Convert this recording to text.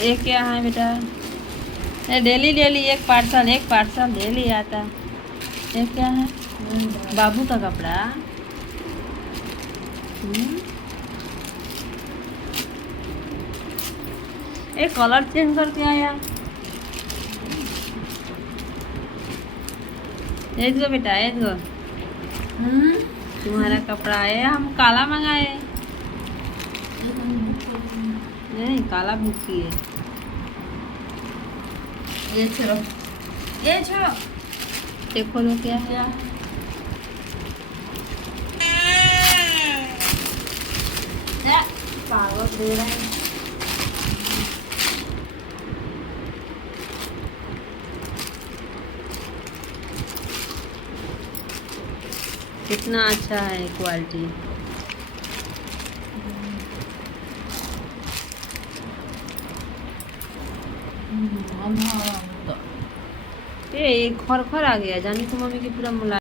ये क्या है बेटा? ये डेली डेली एक पार्सल डेली आता। ये क्या है? बाबू का कपड़ा। एक कलर चेंज करके आया। ये जो बेटा ये जो तुम्हारा कपड़ा है, हम काला मंगाए। नहीं काला बुक किए। ये छोड़ो, ये छोड़ो। देखो तो क्या है। पागल दे रहे हैं। कितना अच्छा है क्वालिटी। ये खर खर आ गया, जानी तो मम्मी की पूरा मुला